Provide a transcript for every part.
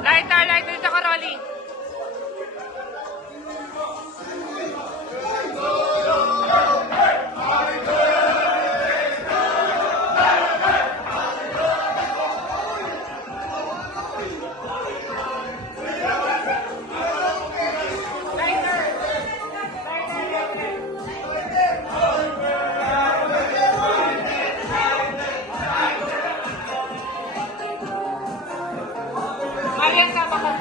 Lighter dito ka, Rolly. Marian, sama ka.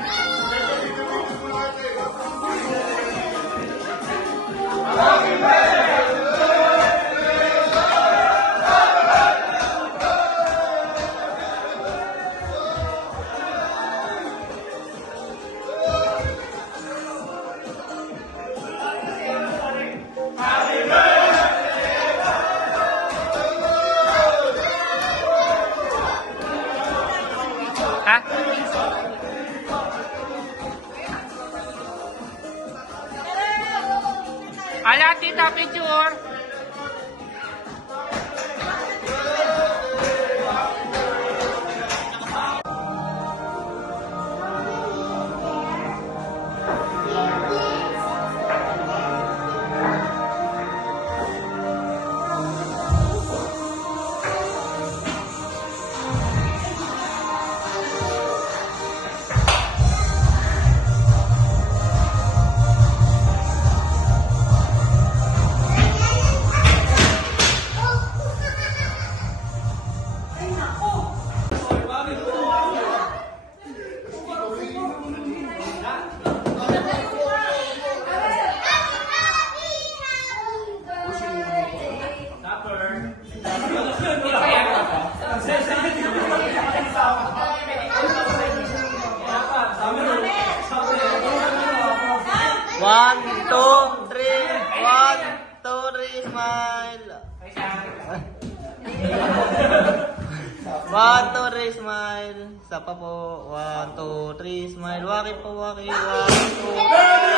Ha? Ala, tita, picture. One, two, three, one, two, three, smile. One, two, three, smile. Isa pa po. One, two, three, smile. Waki po, waki. One, two, three,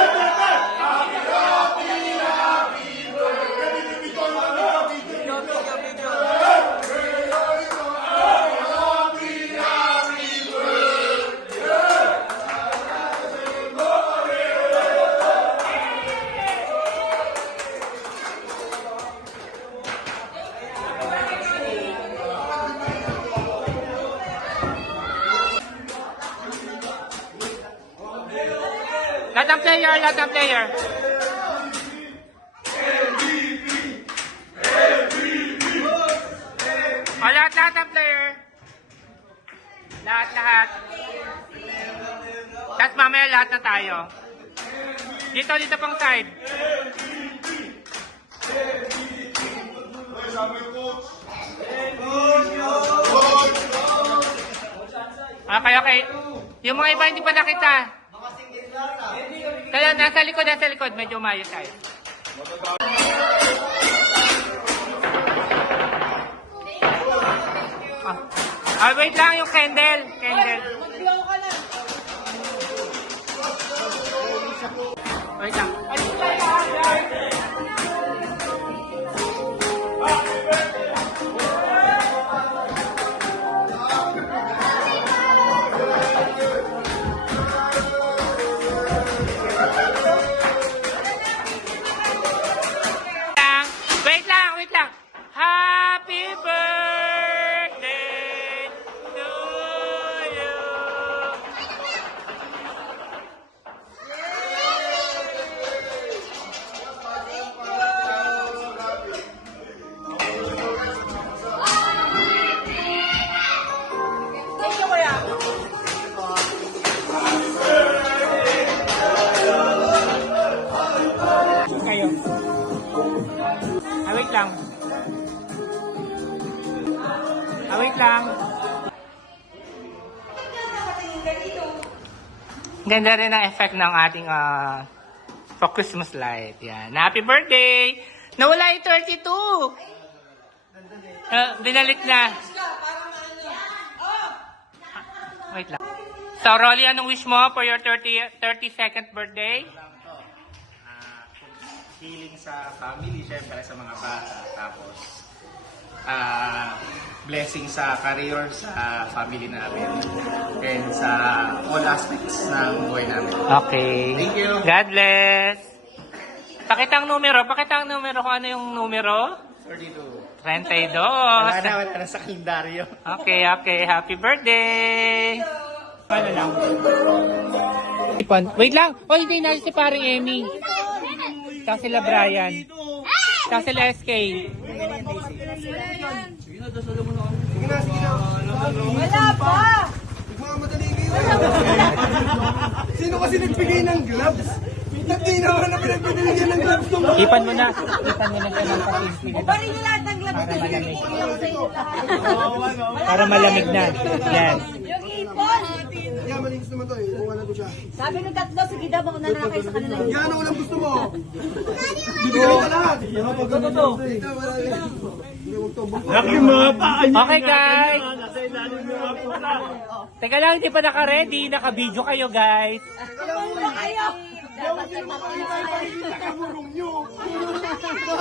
Lahat ng player. O, lahat ng player. Lahat. Tapos mamaya lahat na tayo. Dito pang side. Okay. Yung mga iba hindi pa nakita. Kaya nasa likod, medyo umayos tayo. Wait lang yung candle. Wait lang. Wait lang. Happy birthday to you. Wait lang. Ganda rin ang effect ng ating Christmas light. Yan. Happy birthday! Nawala yung 32! Binalik na. Wait lang. So, Rolly, anong wish mo for your 32nd birthday? Healing sa family, syempre sa mga bata. Tapos, blessing sa career, sa family namin. And sa all aspects ng buhay namin. Okay. Thank you. God bless. Pakita ang numero. Pakita ang numero kung ano yung numero. 32. 32. Wala na sa kalendaryo. Okay, okay. Happy birthday! Ano lang? Wait lang. O, hindi na si paring Emmy. Tsaka sila Brian. Tsaka sila SK. Wala pa! Sino kasi nagbigay ng gloves? Hindi naman na pinagbibigyan ng gloves ng mga. Ipan mo na. Ipan mo na siya ng patis. Bari niyo lahat ng gloves Para kasi malamig. iiyaw sa iyo lahat. Para malamig na. Yan. Yung ipon! Yeah, malinis naman to eh. Kuha na to siya. Sabi ng tatlo, sige daw, baka nanakay sa kanila. Yan, ano lang gusto mo? Bibigyan ka lahat. Ito, Okay, guys. Teka lang, hindi pa naka-ready. Naka-video kayo, guys. Kayo!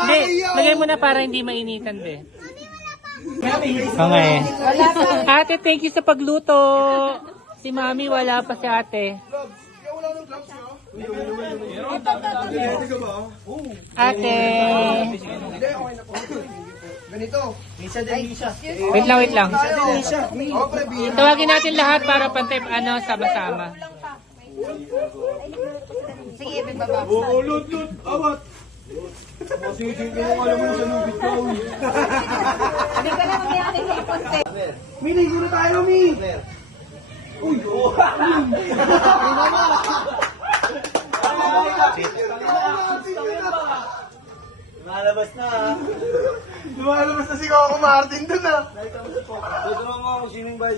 Hindi, lagay mo na para hindi mainitan, be. Okay. Ate, thank you sa pagluto. Si Mami, wala pa si ate. Ate. Ganito. Wait lang, wait lang. Oh, pre, Tawagin natin lahat para pantay, sama-sama. Sige, bibaba. Ulot, awat. Sige, alam mo sa lubid ko. Hindi ka na magyari sa ipon, te. Mi, ligo na tayo, Mi. Uy, Lumalabas na ha. lumalabas na si Coco Martin dun ah. Tuturo mo ako swimming ba?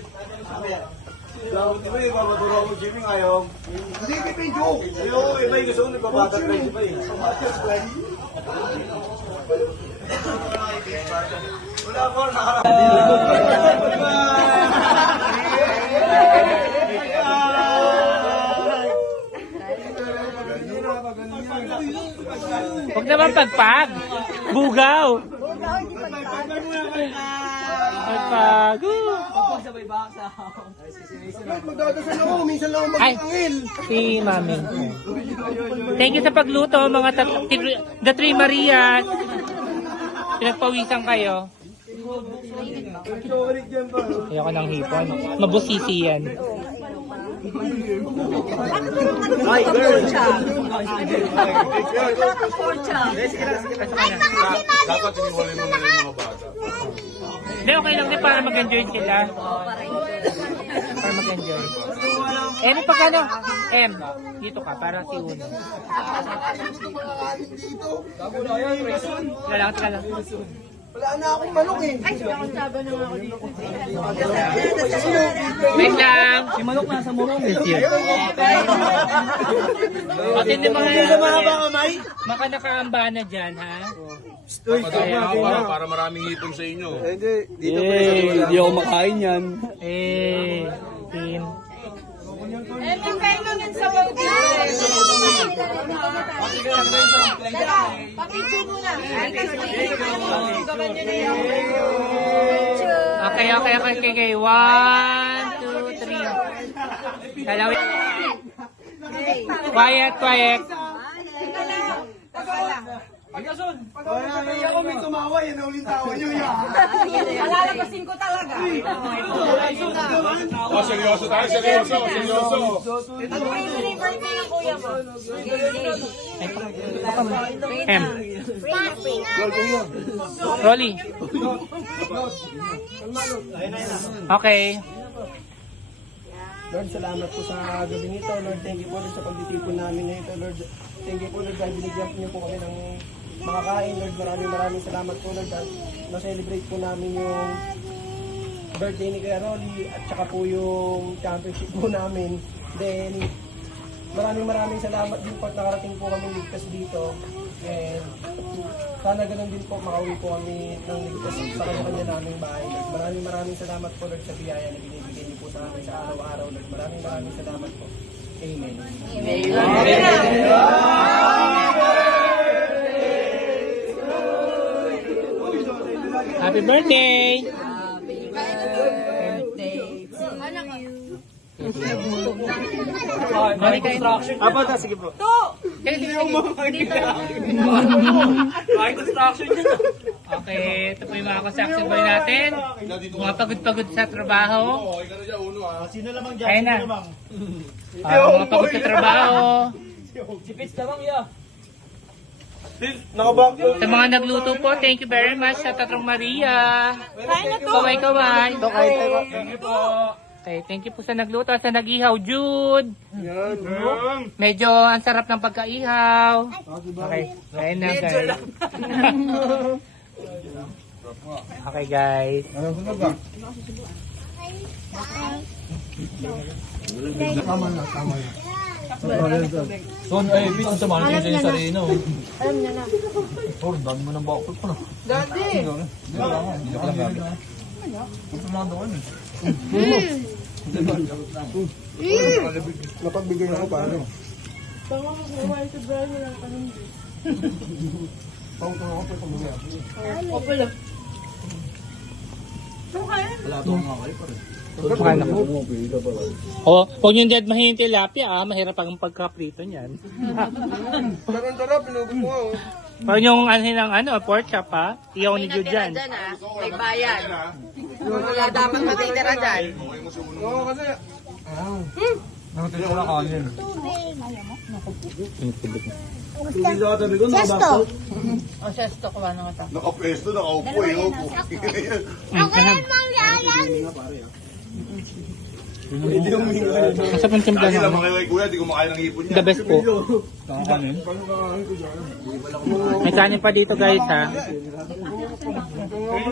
Dapat mo eh, mamaturo ako swimming ayaw. Kasi may joke. Ayaw, iba yung gusto ko nagbabatag pa iba eh. Wala ko, Huwag naman pagpag. Bugaw. Pagpag. Magdadasal ako, minsan lang ako Ay, mag-angil. si Mami. Thank you sa pagluto, mga the Three Marias. Pinagpawisan kayo. Ayoko ng hipon. Mabusisi yan. Ay, girl! Porcha! Dapat iniwalay mo na yung mga bata. Hindi, okay lang din para mag-enjoy sila. Para mag-enjoy. Em, pag ano? Em, dito ka, para si Uno. Teka lang. Wala na akong manok eh. Wait lang. Si Manok nasa murong. At hindi mga kamay? maka nakaamba na dyan, ha? Para maraming hipon sa inyo. Hindi, dito pa rin sa wala. Hindi ako makain yan. Team. Eh, pagkain namin sa bawdi. Pakicture muna. Gawan nyo na yung Okay. 1, 2, 3. Dalawin. Quiet. Pag ako may tumawa, yan na ulit tawa nyo yan. Malalabasin ko talaga. Oh, seryoso tayo, seryoso. Free birthday ng kuya mo. Em. Rolly. Okay. Lord, salamat po sa gabi nito. Lord, thank you po Lord, sa pagtitipon namin na ito. Lord, thank you po Lord, dahil binigyan niyo po kami ng makakain. Lord, maraming salamat po Lord. At na-celebrate po namin yung birthday ni Kuya Rolly at saka po yung championship po namin. Then, maraming salamat din po at nakarating po kami ligtas dito. And sana ganun din po makauwi po kami ng ligtas sa kanya-kanya naming bahay. Lord. Maraming salamat po Lord sa biyaya na binibigay niyo po sa amin sa araw-araw. Lord. Maraming salamat po. Amen. Happy birthday! Sige po. Okay, ito po yung mga construction boy natin. Mga pagod-pagod sa trabaho. Okay ka na dyan, uno ha. Ayun na. Mga pagod sa trabaho. Sa mga nagluto po, thank you very much sa Tatrong Maria. Kaway-kaway. Okay, thank you po sa nagluto. Sa nag-ihaw, Jude. Medyo ang sarap ng pagka-ihaw. Okay, ayun na guys. Okay guys. Son, ay, bis, ang sama na sa sarili, no? Alam niya na. Oh, dami mo ng bakot ko na. Dati! Hindi ko lang gabi. Ito lang doon eh. Napagbigay ako paano? Oh, huwag yung dead mahin tilapia mahirap ang pagkaprito niyan. Sarap, pinugot mo ako. Huwag yung pork chop iyaw ni Jude dyan. May bayan. Wala dapat matitira dyan. Oo, kasi... Nakatid ko na kanin. Sesto. O, sesto ko ba naman ito? Nakapesto, nakaupo eh. Ako yan, Mami Ayan. Sa pantimba Lagi lang naman. mga kay kuya, di kumakain ng hipon niya. The best po. Kakanin? May kanin pa dito guys ha.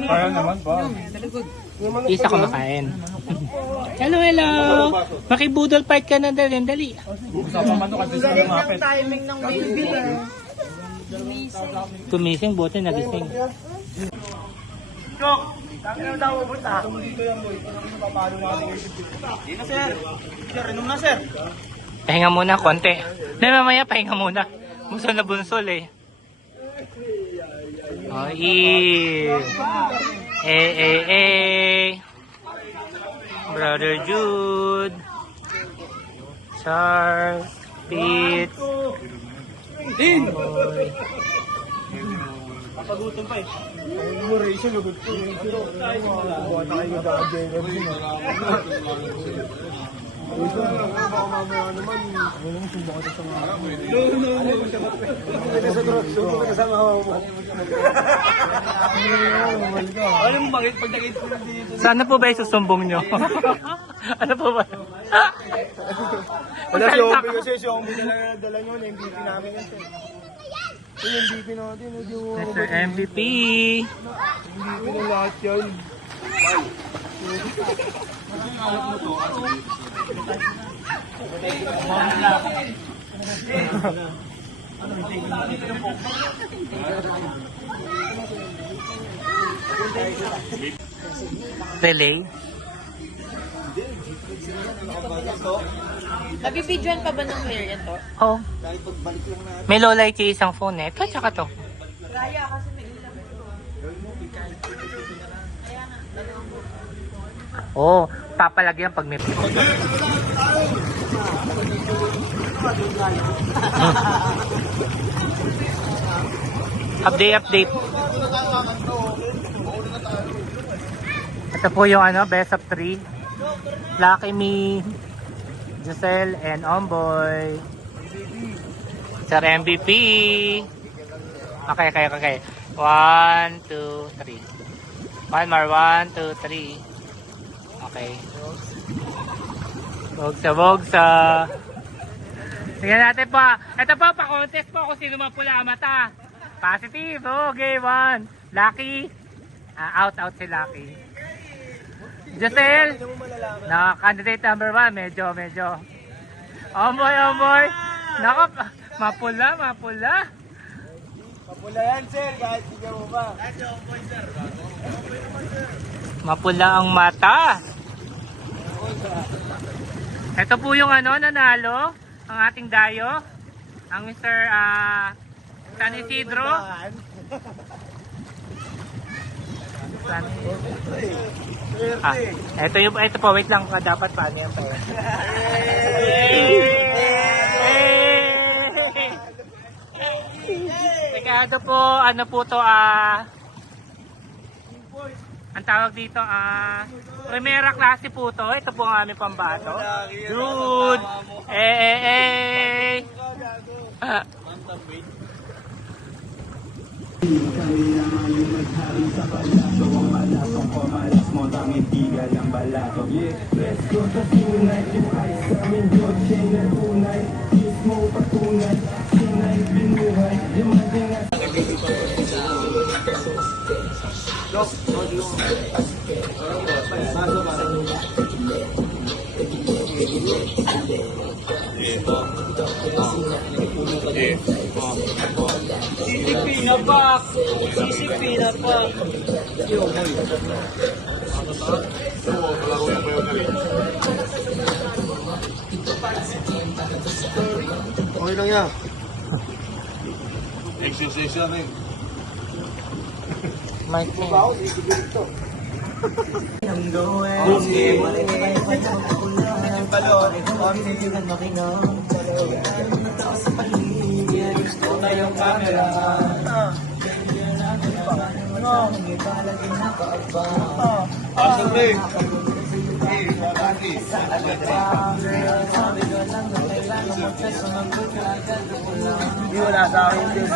Kaya naman pa. Isa kumakain. Hello, hello. Makibudol fight ka na dali. Usapan man ito kasi sa mga mapit. Timing ng baby. Tumising, buti nagising. Pahinga muna konti. Mamaya pahinga muna. Bunsol na bunsol eh. Oh, Brother Jude. Charles. Pete. Papagutom pa eh. Memoration, lugod ko. Buwan na kayo gagawin. Gusto na lang, baka mamaya naman. Ano naman, sumba ka sa mga... No. Kasama mo. Alam mo bakit pag nakita ko dito? Sana po ba isusumbong nyo? Ano po ba? Wala si Obi kasi si Obi na dala nyo, MVP namin yan. Yung MVP natin, Mr. MVP. MVP na lahat yan. Relay. Nabibidyoan pa ba ng player yan to? Oh. May lolay kay isang phone eh. Ito, tsaka to. Kaya kasi may ilang. Oh, papalagyan pag may... Update. Ito po yung best of 3. Lucky me, Giselle and Omboy. Sir MVP. Okay. 1, 2, 3. One more, 1, 2, 3. Okay. Bogsa. Tingnan natin pa. Ito pa, pa-contest po kung sino mapula ang mata. Positive. Okay, 1. Lucky. Out si Lucky. Josel, na candidate number 1, medyo. Omoy. Nako, mapula. Mapula yan, sir. Kahit hindi mo ba. Mapula ang mata. Ito po yung nanalo, ang ating dayo, ang Mr. San Isidro. Ito po, wait lang, dapat paano yan pa. Teka, ito po, ano po to, ang tawag dito, primera klase po to. Ito po ang aming pambato. Dude! CCP na pa. Okay lang yan. Exercise yan eh. Mike. Wala sa akin din.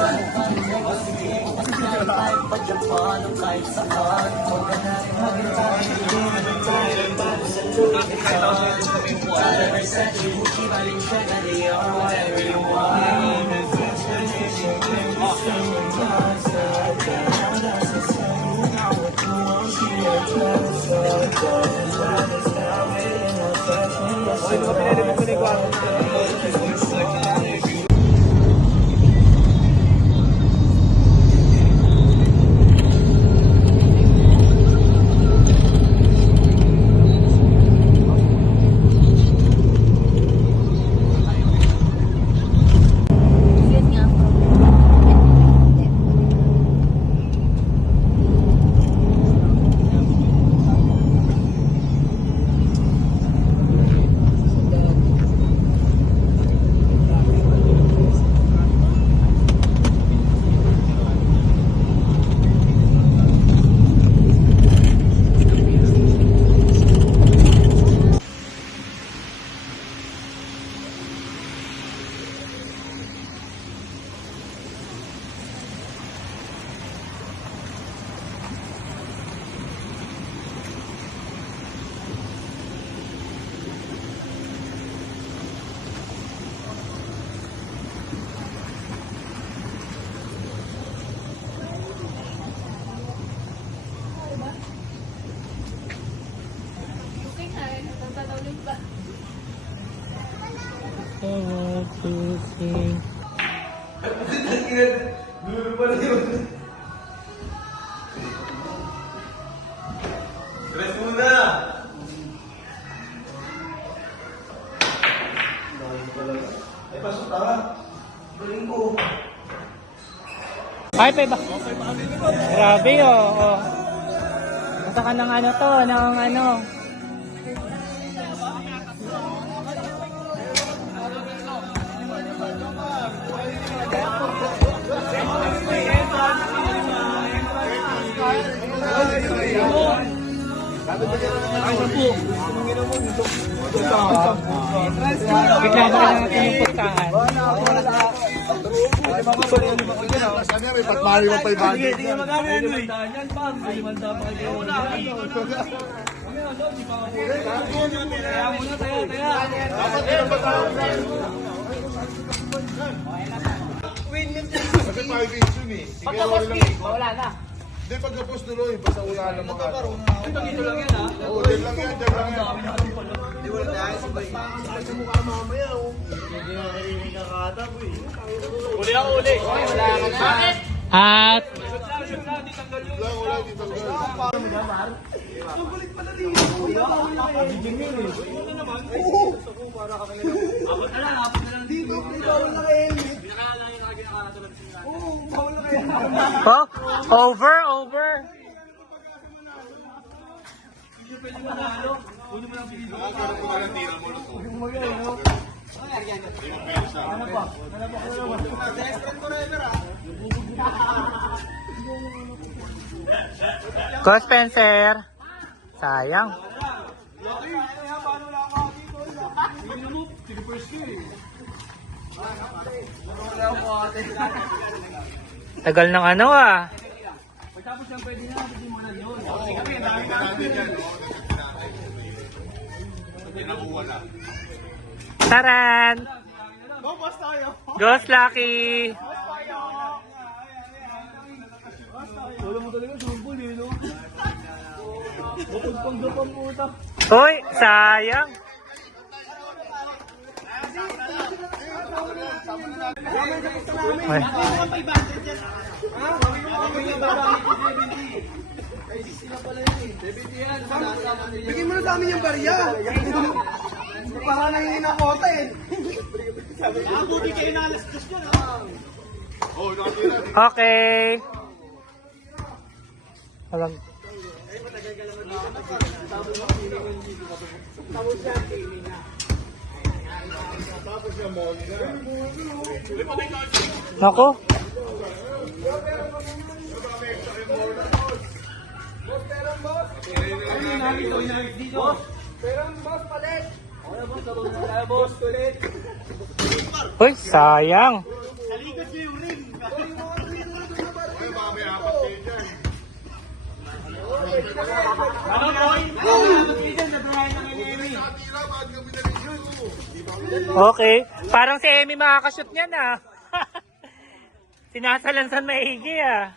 Ay, pa ba? Grabe, oh. Basta ka ng Bigla ba natin yung puntahan? Sabi may patmari mo pa yung bagay. Hindi magkano yan, Luis. Yan, Pam. Limanda pa kayo. Kaya muna, taya. Kasi 5 inch yun eh. Pagkapos, wala na. Hindi, pagkapos tuloy. Basta wala lang mga. Ito lang yan ha. Oo, At oh, over. Go Spencer. Sayang. Tagal ng ano ah. Taran! Ghost Lucky! Hoy, sayang! Ay. Bigyan mo na sa amin yung barya. Para nangingin ako eh. Okay. Walang. Nako. Uy, sayang. Okay. Parang si Emmy makakashoot niyan ah. Sinasalansan maigi ah.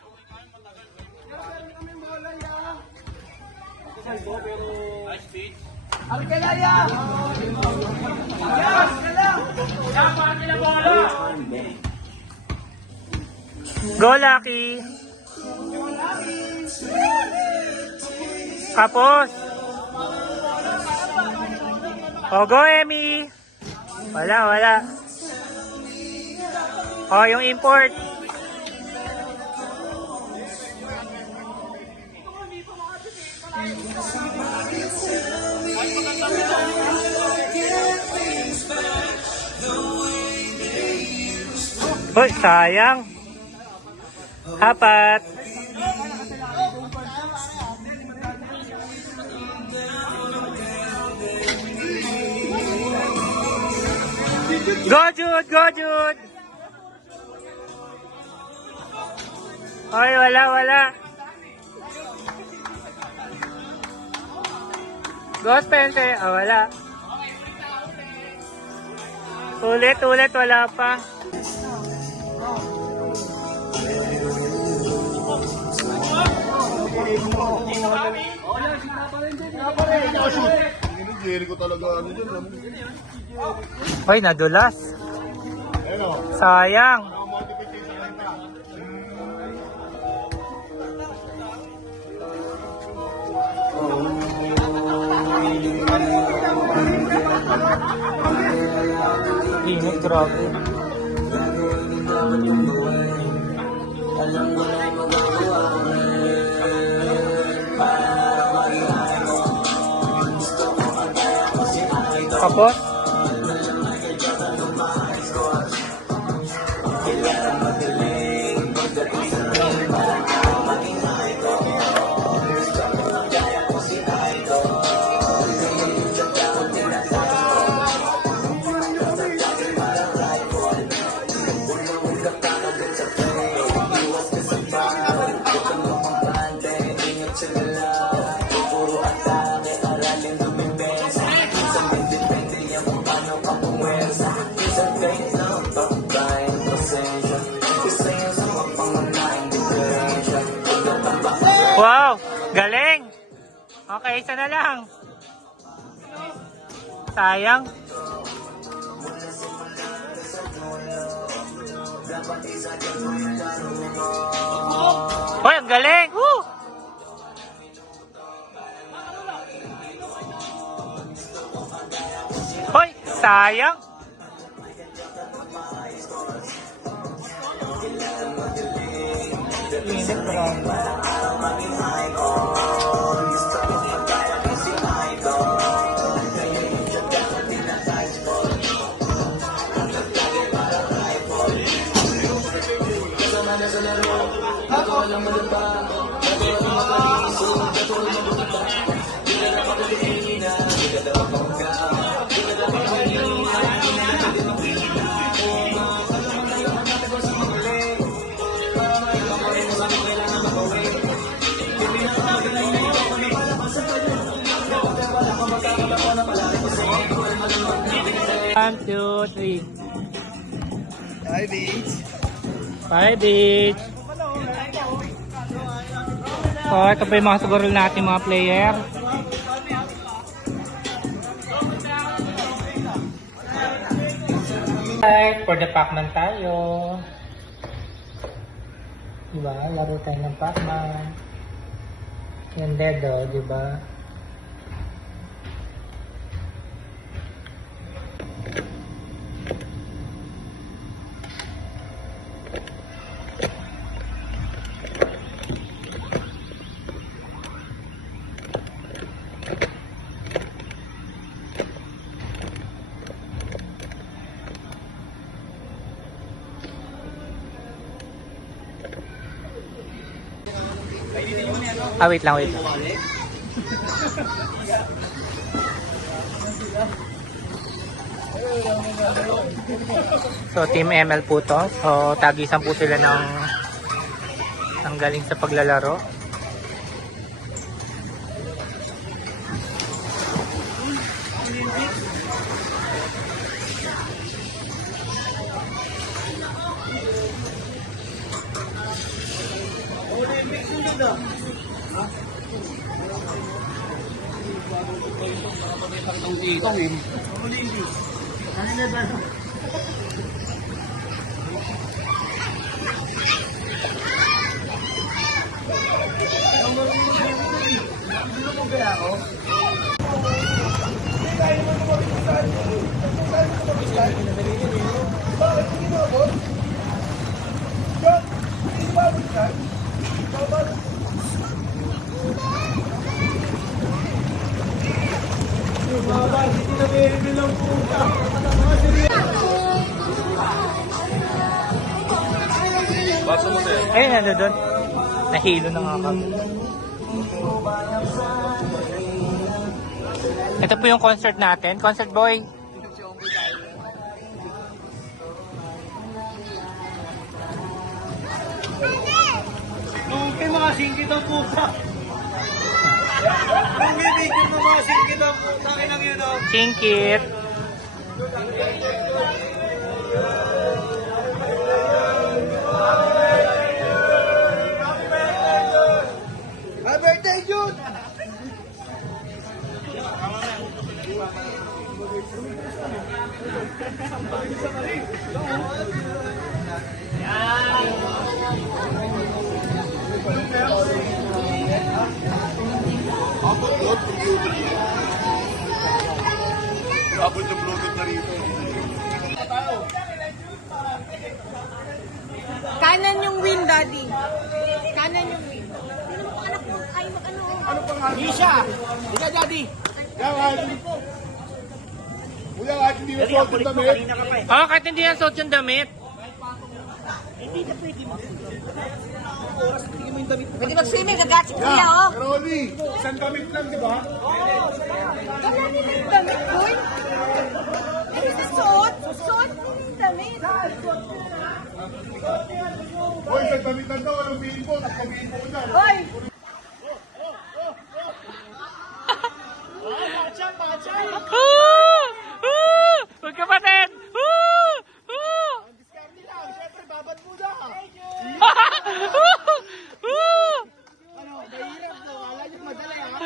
Go Lucky. Kapos. O go Emmy. Wala. O yung import. Uy, sayang. Apat. Go Jude! Oy, wala. Go Spencer. Wala. Ulit, wala pa. Ay, nadulas. Sayang. Ingat, grabe. Tapos? isa na lang. Sayang. Hoy, ang galing! Woo! Hoy, sayang! Init pa. One, two, three. Hi, Beach. Bye, beach. So, ito pa yung mga siguro natin mga player. Right, for the Pac-Man tayo. Diba? Laro tayo ng Pac-Man. Yan dedo, diba? Ah, wait lang, wait lang. So, Team ML po to. So, tagisan po sila ng galing sa paglalaro. Ayun, ano doon? Nahilo na nga kami. Ito po yung concert natin. Concert boy. Okay, mga singkit ang puta. Kung bibigyan mo mga singkit ang puta, kinang yun o. Singkit. Happy birthday, Jude! Tapos yung Bluetooth na rito. Kanan yung win, Daddy. Kanan yung win. Anak mo, ay mag-ano. Isha! Ika, Daddy! Yan, kahit Kuya, kahit hindi na suot yung damit. Oh, kahit hindi yan suot yung damit. Pwede mag-swimming, gagatsi ko niya, oh. Pero Oli, isang damit lang, di ba? Gagawin mo yung damit, boy. Hindi suot. Suot mo yung damit. Hoy, isang damit lang daw, walang bimbo. Pag-bimbo ko dyan. Hoy! Magkapatid! Discarte lang, syempre, babad mo na. Ano, mahirap to. Wala yung madali, ha?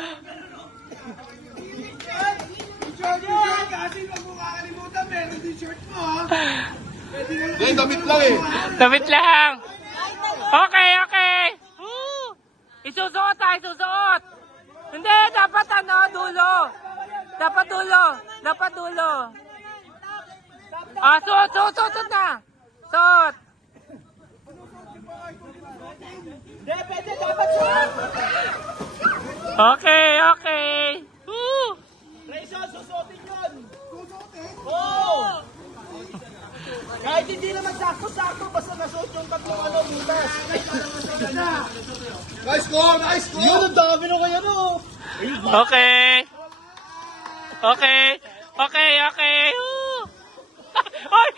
Yan, damit lang eh. Damit lang. Okay, okay. Isusuot ha, isusuot. Hindi, dapat ano, dulo. Dapat dulo. Dapat dulo. Ah, suot, suot, suot, suot na. Suot. Okay, okay. Kahit hindi naman sakto-sakto, basta nasuot yung tatlong ano, butas. Nice go! Nice go! Yun, ang dami na kaya no. Okay. Okay. Okay, okay. Ay!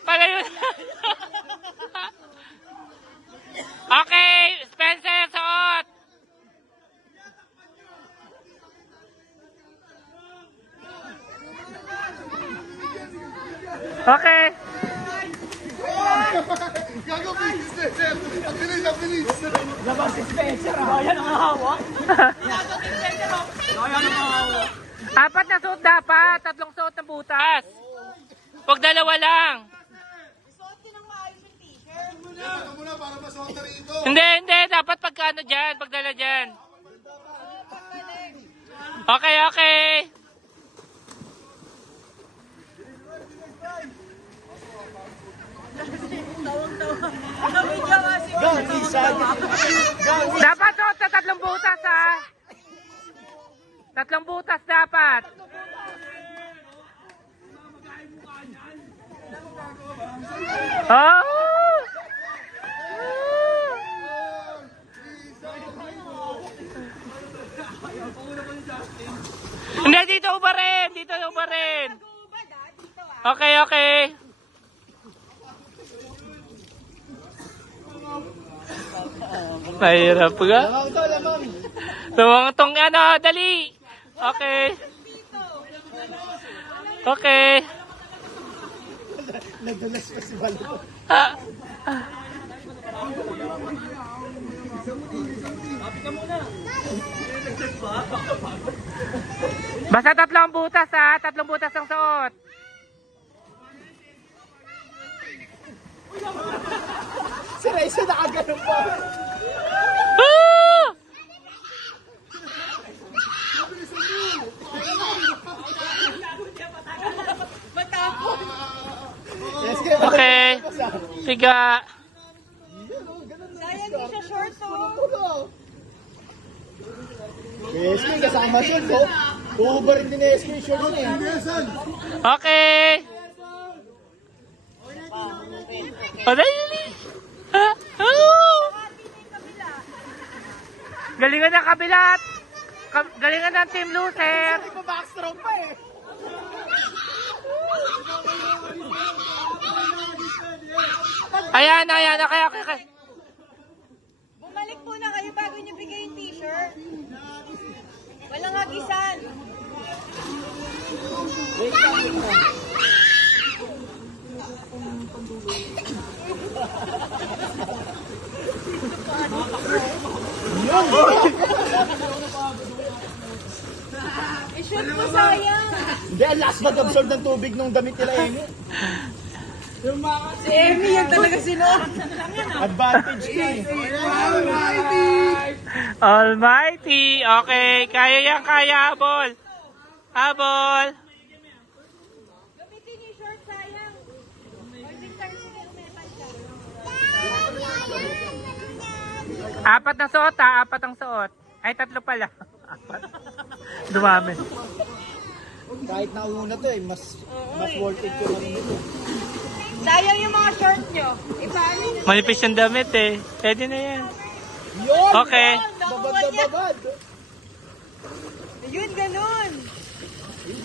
Pala yun. Okay, Spencer, suot. Okay. Gago, bilis, Spencer! Ang bilis, ang bilis! Labas si Spencer, ayan ang hawak. Apat na suot dapat. Tatlong suot na butas. Huwag dalawa lang. Ano muna para masuot na rito? Hindi, hindi. Dapat pagkano dyan. Pagdala dyan. Okay, okay. Dapat suot na tatlong butas ha. Tatlong butas dapat. Oh! Hindi, dito ba rin? Dito ba rin? Okay, okay. Mahirap ka? Lamang tong ano, dali. Okay. Okay. Nadulas pa si Balo. Basta tatlong butas ha. Tatlong butas ang suot. Si Raizo nakaganon pa. Okay. Tiga. Sayang di siya short oh. SK kasama siya po. Uber rin din SK short niya. Okay. O, dali. Galingan ng kabilat. Galingan ng team loser. Hindi pa backstroke pa eh. Ayan, ayan. Okay, okay, okay. Bumalik po na kayo bago niyo bigay yung t-shirt. Walang hagisan. I-shoot mo sayang. Hindi, ang last mag-absorb ng tubig nung damit nila Amy. Si Emmy yan talaga sinuot. Advantage ka eh. Almighty. Okay, kaya yan, kaya. Habol. Habol. Gamitin yung short sayang. Apat na suot ha. Apat ang suot. Ay, tatlo pala. Apat. Dumami. Kahit nauna to eh, mas worth it yung ano nito. Sayang yung mga short nyo. Ipaano nyo? Manipis yung damit eh. Pwede na yan. Yun! Okay. Babad na babad. Yun, ganun.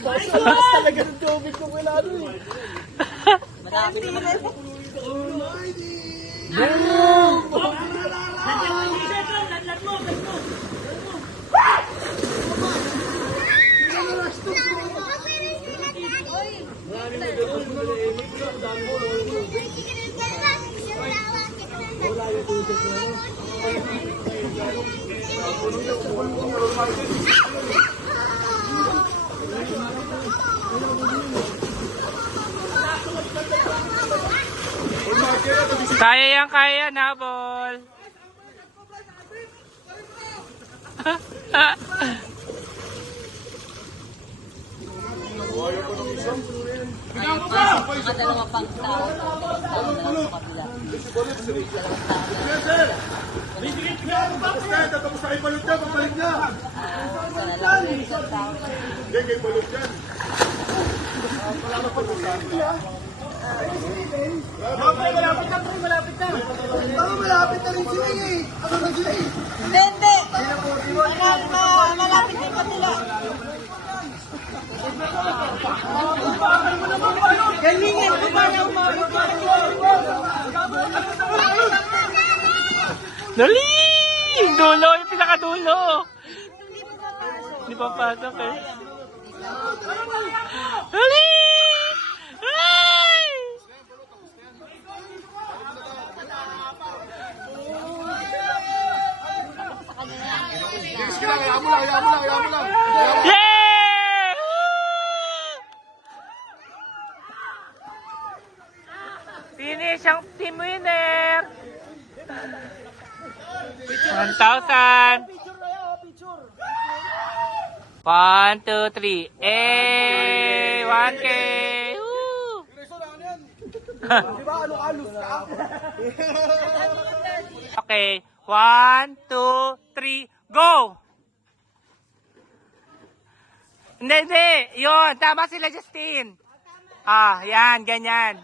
Taas talaga ng tubig kung kailangan eh. Kaya yan, habol. Hindi. Malapit din pa sila. Galingan ko para umabot. Dali! Dulo, yung pinakadulo. Hindi pa pasok eh. Dali! Ay! Yeah! Finish ang team winner! 1,000! 1, 2, 3. Eh, 1K! Woo! Okay, 1, 2, 3, go! Hindi. Yun, tama sila, Justin. Ah, yan, ganyan.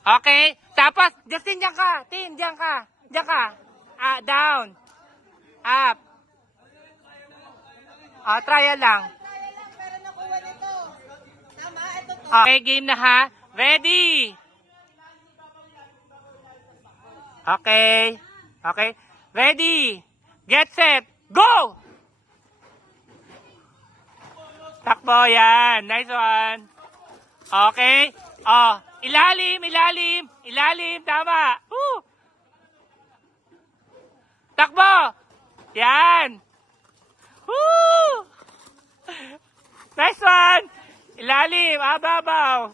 Okay, tapos, Justin, diyan ka. Tin, diyan ka. Diyan ka. Ah, down. Up. Ah, trial lang. Pero nakuha nito. Tama, ito to. Okay, game na ha. Ready? Okay. Okay. Ready? Get set. Go! Takbo yan. Nice one. Okay. Oh, ilalim. Tama. Woo! Takbo. Yan. Woo! Nice one. Ilalim. Ababaw.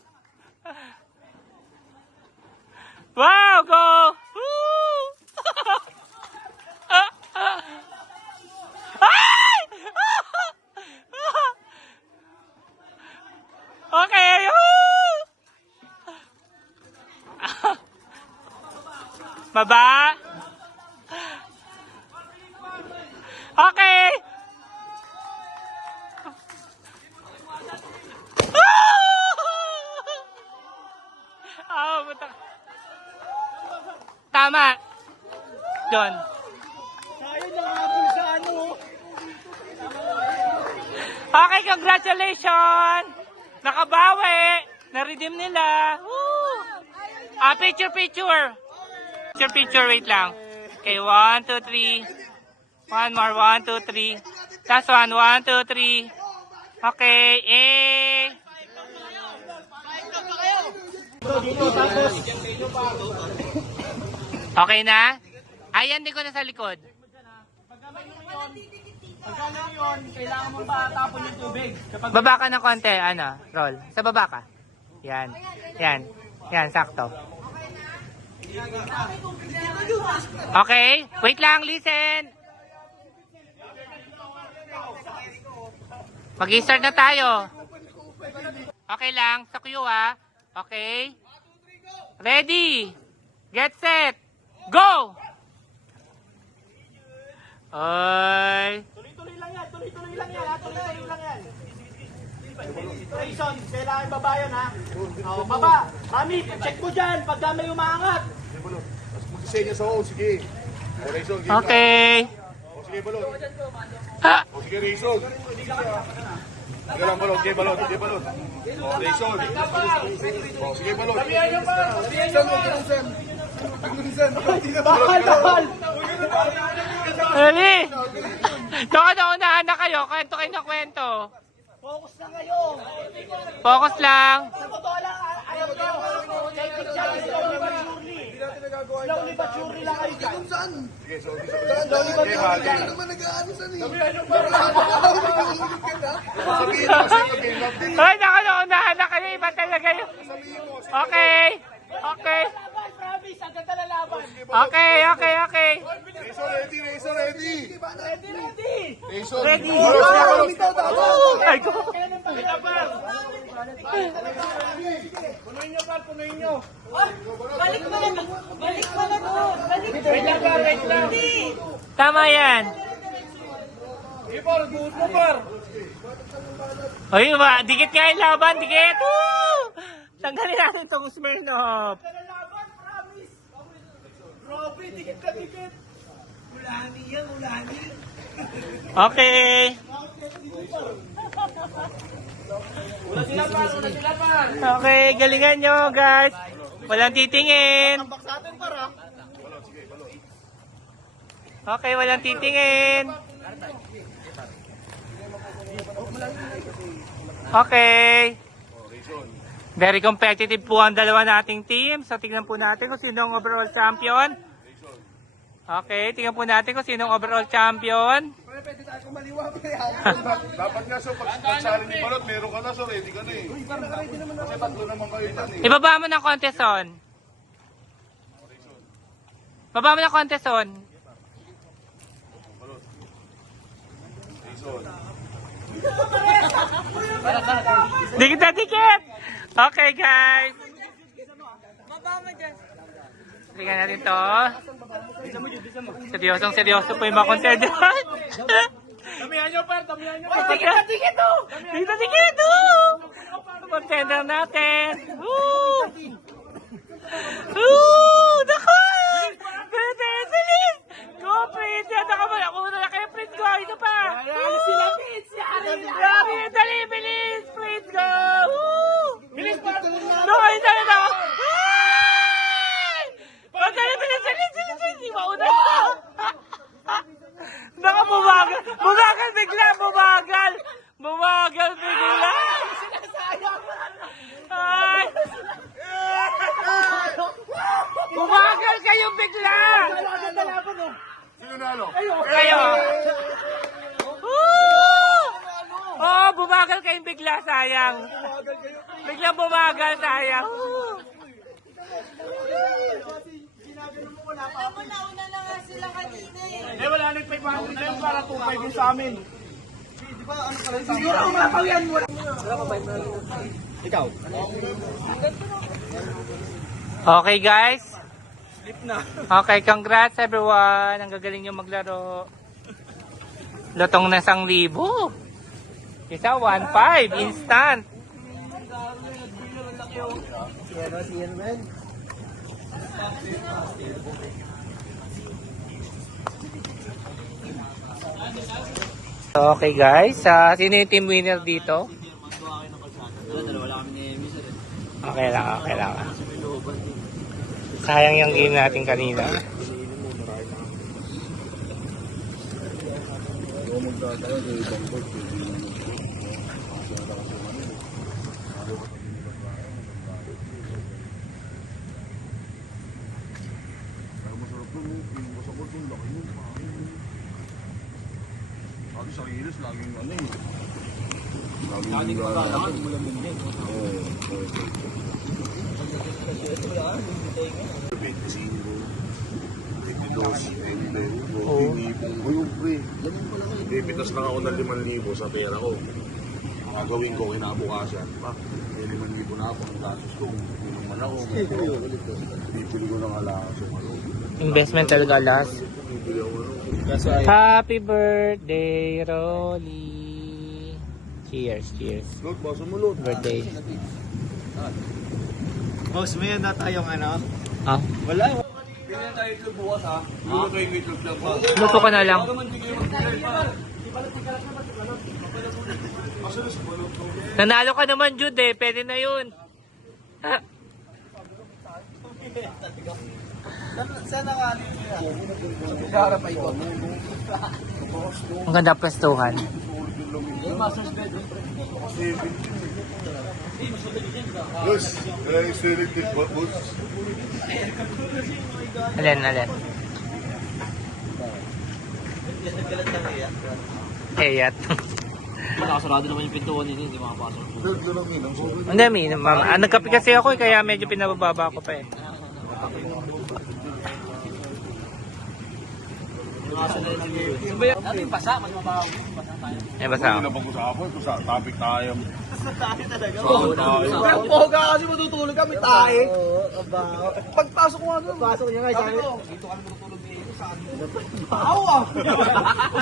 Wow, go. Woo! Ay! Okay. Woo! Baba. Okay. Oh, buta. Tama. Doon. Okay, congratulations! Nakabawi! Na-redeem nila! Woo! Ah, picture! Picture, wait lang. Okay, 1, 2, 3. One more, 1, 2, 3. Last one, 1, 2, 3. Okay, eh. Okay na? Ayan, di ko na sa likod. Pagkano yun, kailangan mo ba tapon yung tubig? Baba ka ng konti, ano, roll. Sa baba ka. Yan. Yan, sakto. Okay, wait lang, listen. Mag-start na tayo. Okay lang, sa cue ah. Okay. Ready. Get set. Go! Oy. Tuloy-tuloy lang yan. Rayson, kailangan baba yan ha. O, baba. Mami, check mo dyan pag may umaangat. Mag-isenya sa o, sige. O, Rayson, game Okay. lang. O, sige, balon. Ha! O, sige, Rayson. Sige lang, balon. Sige, balon. O, Rayson. O, sige, balon. Bakal. Dali! Doon na unahan na kayo. Kwento kayo ng kwento. Focus na kayo. Focus lang. Sa totoo lang, ayaw ko. Technic challenge, slowly but surely lang kayo dyan. Sige, so, Ay, naku, unahan na kayo. Iba talaga yun. Okay. Okay. Okay. Razor ready, Razor ready. Razor, Ready. balot. Oh my God. Balik mo na doon. Balik mo na doon. Balik mo na. Wait lang. Tama yan. Oy, dikit nga yung laban, dikit. Woo! Tanggalin natin itong Smirnoff. Okay. Okay, galingan nyo guys. Walang titingin. Okay, walang titingin. Okay. Very competitive po ang dalawa nating team. So, tignan po natin kung sino ang overall champion. Okay, tignan po natin kung sino ang overall champion. Dapat nga, so, pag sali ni Balot, meron ka na, so ready ka na eh. Kasi tatlo naman kayo dyan eh. Ibaba mo ng contest on. Baba mo ng contest on. Razor. Dikit na dikit! Okay guys. Tingnan natin to. Seryoso po yung mga contender. Damihan nyo, par. Damihan nyo. Dikit to! Dikit to! Contender natin. Woo! Woo! Dako! Bilis! Go, Prince! Dako mo. Ako na kayo, Prince. Go! Ito pa! Woo! Sila, Prince! Dali, bilis! Prince, go! Woo! Bilis pa! Dali! Bilis! Di mauna! Baka bumagal! Bumagal bigla! Bumagal bigla! Ay! Bumagal kayo bigla! Sino nalo? Kayo! Woo! Oh, bumagal kayong bigla, sayang. Biglang bumagal, sayang. Alam mo, nauna na nga sila kanina eh. Eh, wala nang 500 na yun para 2.5 yung sa amin. Di ba, ano pala yung siguro, umapaw yan mo. Ikaw? Okay, guys. Slip na. Okay, congrats everyone. Ang gagaling nyo maglaro. Lotong na 1,000. Isa, 1.5. Instant. Siyan, man. Okay, guys. Sino yung team winner dito? Okay lang. Sayang yung game natin kanina. Sarili, laging ano eh. Laging malalakad mo lang din. Oo. 25, 22, 20. Pipitas lang ako ng 5,000 sa pera ko. Gagawin ko kinabukasan. May 5,000 na ako. Ang tasos ko. Kung naman ako. Bibili ko ng alakas yung ano. Investment talaga last. Bibili ako ano. Happy birthday, Rolly. Cheers. Lord, basa mo Lord. Birthday. Boss, may na tayong ano? Ah, Wala. Ganyan tayo ito bukas ha. Luto tayo yung itlog lang pa. luto ka na lang. Nanalo ka naman, Jude eh. Pwede na yun. Ah. Saan nakalito yan? Ang ganda pwestuhan. Boss, selected ba, boss? Alin. Eyat. Nakasarado naman yung pintuan nila, hindi makapasok. Hindi, nagkape kasi ako eh, kaya medyo pinabababa ko pa eh. Ano yung basa? Mas mabaho. Eh, basta ako. Hindi na pag-usapan kung sa topic tayo. Pero poga kasi matutulog kami tae. Pagpasok ko nga doon. Pasok niya nga. Sabi ko, dito kami matutulog dito. Saan? Awa!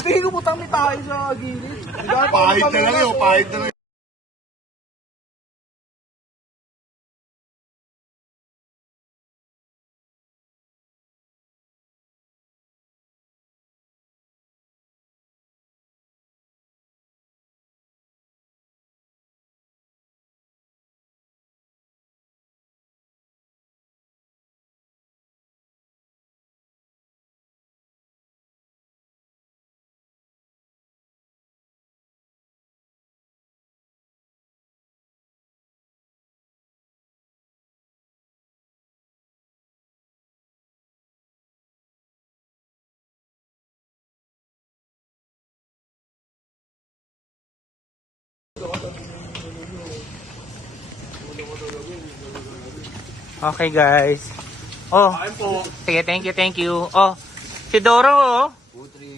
Hindi ko putang may tae sa gilid. Pahit na lang yun, pahit na lang. Okay guys. Oh, sige, thank you. Oh, si Doro oh.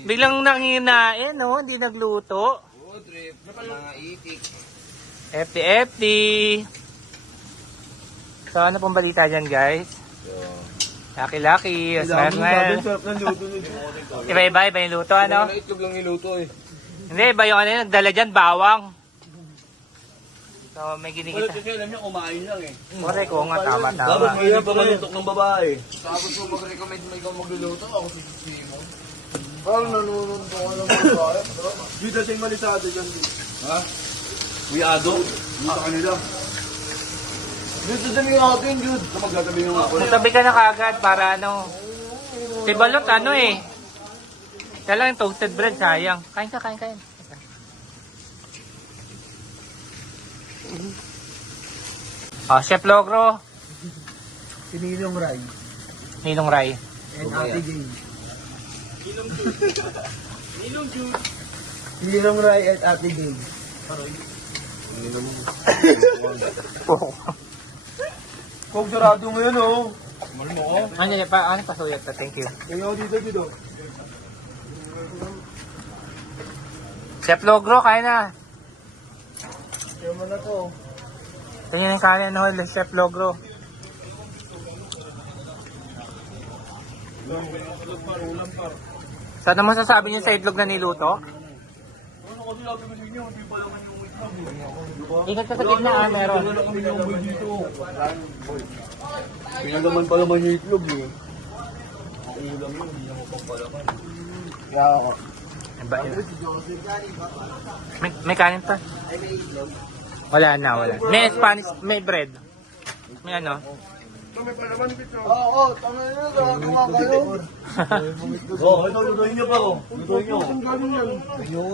Biglang nanginain oh, hindi nagluto. FT. So ano pong balita dyan guys? Laki. Smile. Iba yung luto ano? Itlog lang niluto eh. Hindi, iba yung ano, nagdala dyan, bawang. So may ginigita. Kasi alam niya, kumain lang eh. Correct ko nga, tama. Kaya pa malutok ng babae. Tapos mo mag-recommend mo ikaw magluluto, ako sisisi mo. Parang nanunod ko ka ng babae. Di dasing malisado dyan. Ha? Wiado? Dito sa kanila. Dito sa mga atin, Jude. Magagabi yung ako. Magtabi ka na kagad para ano. Si Balot ano eh. Kaya lang yung toasted bread, sayang. Kain ka. Oh, Chef Logro. Si Ninong Rai. Ninong Rai. And Ate Jane. Ninong Rai at Ate Jane. Kung sarado mo yun, oh. Ano pa suyot na? Thank you. Kaya dito. Chef Logro, kain na. Kaya mo na to. Tingnan yung kanin no, Chef Logro. So, ano masasabi niyo sa itlog na niluto? Ingat ka sa gitna meron. Pinagaman pa naman yung itlog eh. Ulam yun, hindi naman pang palaman. Kaya ako. May kanin pa? Wala na. May Spanish, may bread. May ano? Oo, tama na yun. Gagawa kayo. Ito, lutuin niyo pa oh. Lutuin niyo.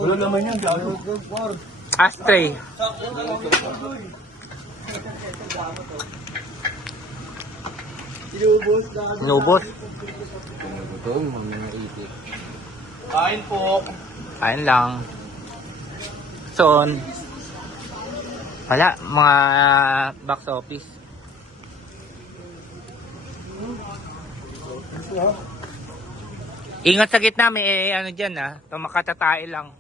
Wala naman yan. Ashtray. Inubos. Kain po. Kain lang. Soon. Wala, mga box office. Ingat sa gitna, may ano dyan makatatae lang.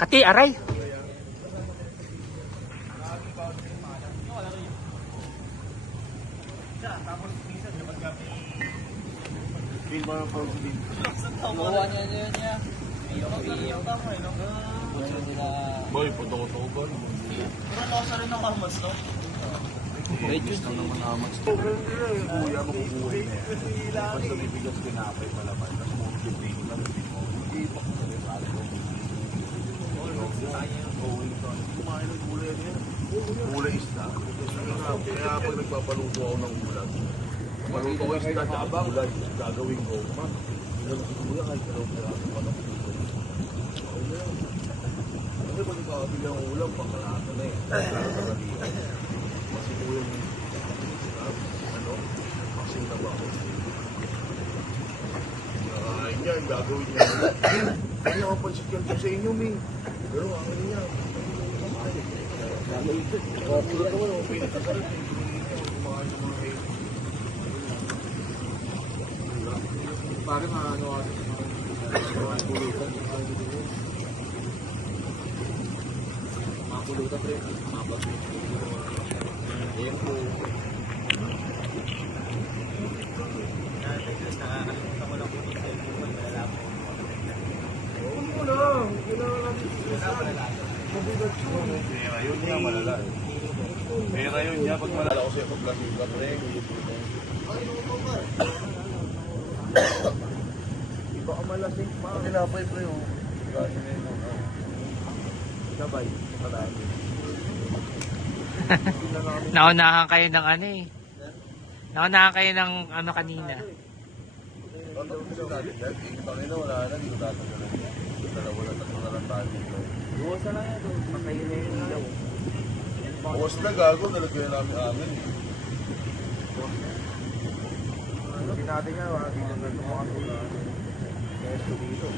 Kati, aray. Boy, puto-puto ba? May juice lang naman naman. Kuya, makukuha na yan. Basta may bigas pinapay palaman. Tapos mo, kipin lang. Hindi pa ko sabi ko. Kumain ng gulay niya. Gulay isda. Kaya pag nagpapaluto ako ng ulam, paluto ko isda at gulay, gagawin ko. Ilang gulay kahit kalaw pala ako pa ng ulam. Kasi pag ipakabili ang ulam, pangkalata na eh. Kasi po yung vaccine na ba ako? Nakain yan. gagawin niya. Kaya ako pansikyan ko sa inyo, Ming. Pero ang ano niya. Parang ano ako. Mapulutan rin. Ayan po. Pera yun niya, malala eh. Pera yun niya, pag malala ko sa'yo, pag lasing ka, pre. Iba ka malasing pa. Pag tinapay, pre, oh. Kasi na yun, oh. Sabay, marami. Naunahan kayo ng ano eh. Naunahan kayo ng ano kanina. Ano kasi natin yan? Tangina, wala na, hindi ko tatagalan yan. Dalawa na, tatlo na lang tayo dito. Buwasan lang yan. Pakayin na yung ilaw. Buwas na gago, nalagyan namin amin. Hindi natin yan. Wala dito na lumakas na. Kaya dito.